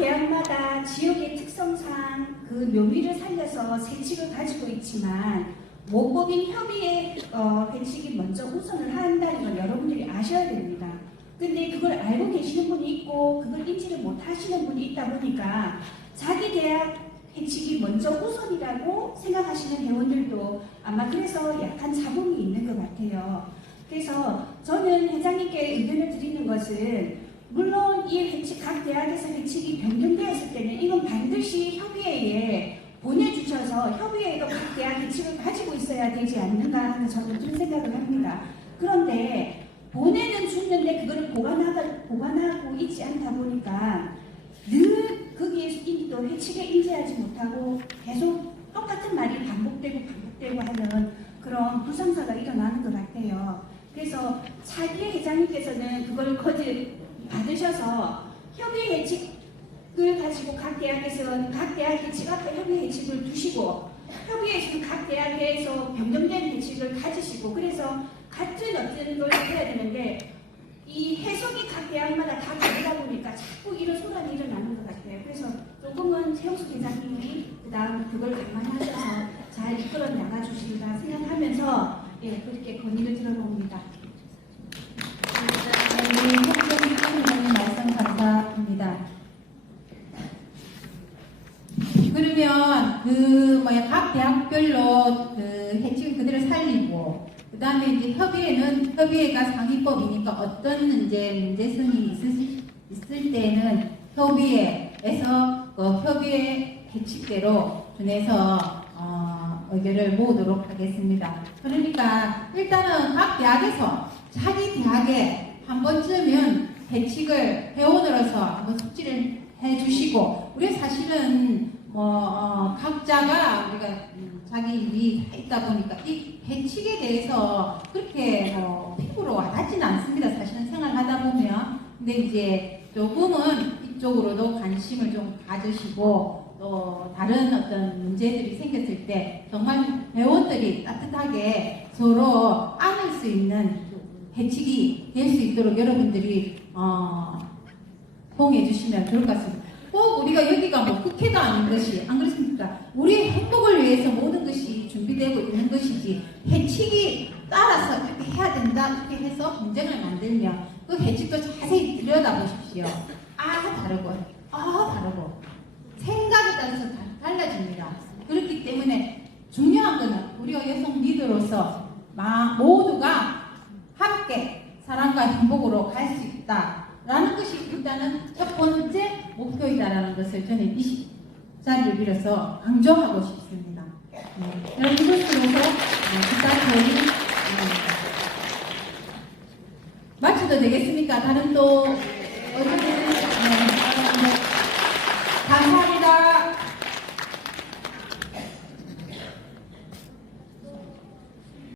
대학마다 지역의 특성상 그 묘미를 살려서 세칙을 가지고 있지만 모법인 협의회 어, 회칙이 먼저 우선을 한다는 걸 여러분들이 아셔야 됩니다. 근데 그걸 알고 계시는 분이 있고 그걸 인지를 못 하시는 분이 있다 보니까 자기 대학 회칙이 먼저 우선이라고 생각하시는 회원들도 아마 그래서 약간 자본이 있는 것 같아요. 그래서 저는 회장님께 의견을 드리는 것은 물론 이 회칙 각 대학에서 회칙이 변경되었을 때는 이건 반드시 협의회에 보내주셔서 협의회도 각 대학 회칙을 가지고 있어야 되지 않는가 하는 저는 그런 생각을 합니다. 그런데 보내는 주는데 그거를 보관하고, 보관하고 있지 않다 보니까 늘 거기에 또 회칙에 인지하지 못하고 계속 똑같은 말이 반복되고 반복되고 하는 그런 불상사가 일어나는 것 같아요. 그래서 차기의 회장님께서는 그걸 거듭 받으셔서 협의 회칙을 가지고 각 대학에서는 각 대학 회칙 앞에 협의 회칙을 두시고 협의회에서는 각 대학에서 변경된 회칙을 가지시고 그래서 같은 어떤 걸 해야 되는데 이 해석이 각 대학마다 다 다르다 보니까 자꾸 이런 소란이 일어나는 것 같아요. 그래서 조금은 최영수 회장님이 그 다음 그걸 감안하셔서 잘 이끌어 나가 주시리라 생각하면서 예, 그렇게 건의를 들어봅니다. 우리 홍정희 선생님 말씀 감사합니다. 그러면 그 뭐야 각 대학별로 그 해칭 그대로 살리고 그 다음에 이제 협의회는 협의회가 상위법이니까 어떤 이제 문제성이 있을, 있을 때는 협의회에서 그 협의회 해칙대로 준해서 어, 의견을 모으도록 하겠습니다. 그러니까 일단은 각 대학에서 자기 대학에 한 번쯤은 해칙을 회원으로서 한번 숙지를 해주시고 우리 사실은 뭐 어, 각자가 우리가 음, 자기 일이 다 있다 보니까 이 해칙에 대해서 그렇게 뭐 피부로 와닿지는 않습니다. 사실은 생활하다 보면 근데 이제 조금은 이쪽으로도 관심을 좀 가지시고 또 다른 어떤 문제들이 생겼을 때 정말 회원들이 따뜻하게 서로 안을 수 있는 해칙이 될수 있도록 여러분들이 어, 호응해 주시면 좋을 것 같습니다. 꼭 우리가 여기가 뭐 아닌 것이 안 그렇습니까? 우리 행복을 위해서 모든 것이 준비되고 있는 것이지 해칙이 따라서 이렇게 해야 된다 이렇게 해서 분쟁을 만들면 그 해칙도 자세히 들여다보십시오. 아 다르고 아 다르고 생각에 따라서 다 달라집니다. 그렇기 때문에 중요한 거는 우리가 여성 리더로서 마- 모두가 함께 사랑과 행복으로 갈 수 있다라는 것이 일단은 첫 번째 목표이다라는 것을 저는 이 시- 자리를 빌어서 강조하고 싶습니다. 네, 그럼 이것으로서 어, 기타 회의 마쳐도 되겠습니까? 다른 또 어디